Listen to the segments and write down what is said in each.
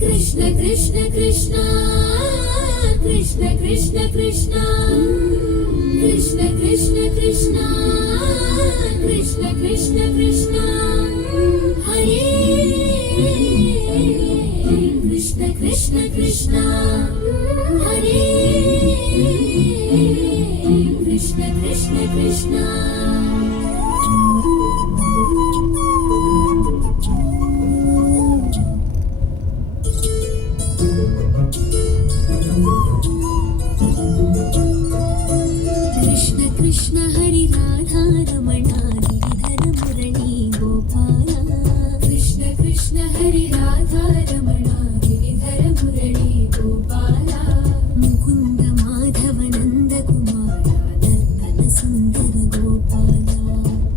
कृष्ण कृष्ण कृष्ण कृष्ण कृष्ण कृष्ण कृष्ण कृष्ण कृष्ण कृष्ण कृष्ण कृष्ण हरे कृष्ण कृष्ण कृष्ण हरे कृष्ण कृष्ण कृष्ण कृष्ण कृष्ण हरि राधा रमणा गिरिधर मुरली गोपाल कृष्ण कृष्ण हरि राधा रमणा गिरिधर मुरली गोपाल मुकुंद माधव नंद कुमार नर्तन सुंदर गोपाल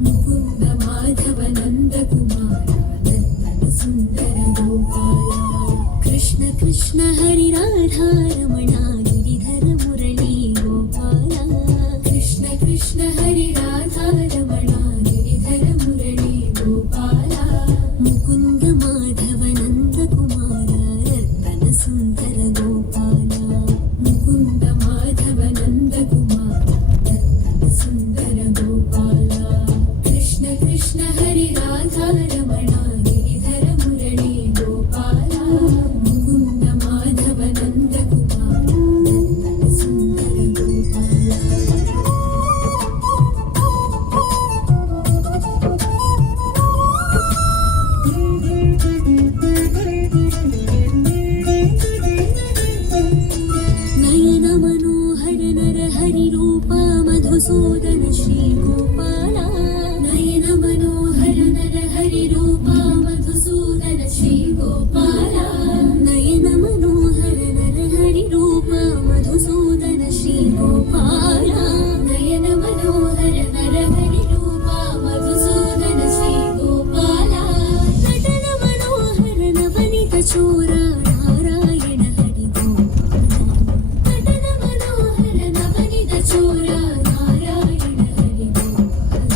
मुकुंद माधव नंद कुमार नर्तन सुंदर गोपाल कृष्ण कृष्ण हरि राधा रमणा गिरिधर मुरली गोपाल कृष्ण कृष्ण हरि राधा रमणा गिरिधर मुरली गोपाल मुकुंद माधव नंद कुमार नर्तन सुंदर गोपाल मुकुंद माधव नंद कुमार नर्तन सुंदर गोपाल कृष्ण कृष्ण हरि राधा रमणा गिरिधर मुरली गोपाल मुकुंद माधव नंद कुमार नर्तन सुंदर गोपाल नयन मनोहर नर हरि रूपा मधुसूदन श्री गोपाल नयन मनोहर नर हरि रूपा मधुसूदन श्री गोपाल नयन मनोहर नर हरि रूपा मधुसूदन श्री गोपाल नयन मनोहर नर हरि रूपा मधुसूदन श्री गोपाल नटन मनोहर नवनीत चोरा नारायण हरि गोपाल नटन मनोहर नवनीत चोरा नारायण हरि गोपाल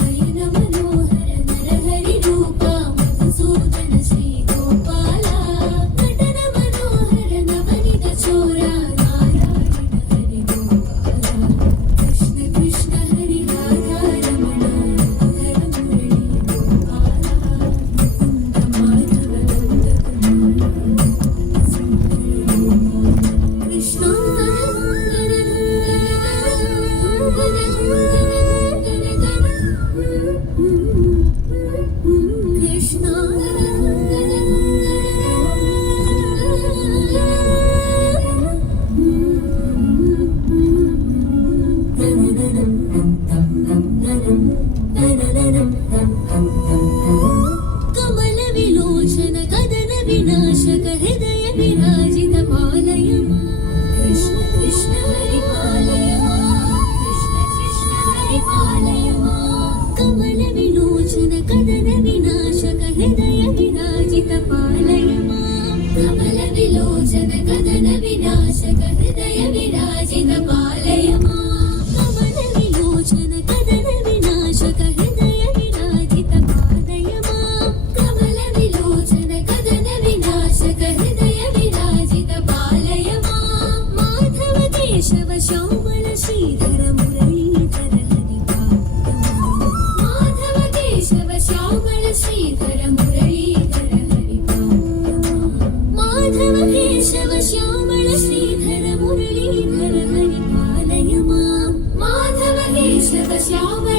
नयन मनोहर नर हरि रूपा मधुसूदन श्री गोपाल नटन मनोहर नवनीत चोरा नारायण हरि गोपाल कृष्ण कृष्ण हरि राधा रमणा गिरिधर मुरली गोपाल मुकुंद माधव नंद कमल विलोचन कदन विनाशक हृदय विराजित पालय कृष्ण कृष्ण हरि पालय कृष्ण कृष्ण हरि पालय कमल विलोचन कदन विनाशक हृदय विराजित पालय कमल विलोचन कदन विनाशक हृदय विराजित पालय कमल विलोचन कदन विनाशक हृदय विराजित पालय कमल विलोचन कदन विनाशक हृदय विराजित पालय माधव केशव श्यामल श्रीधर मुरलीधर हरि माधव केशव श्यामल श्रीधर मुरलीधर हरि माधव केशव श्यामल श्रीधर मुरलीधर हरि पालय माधव केशव श्यामल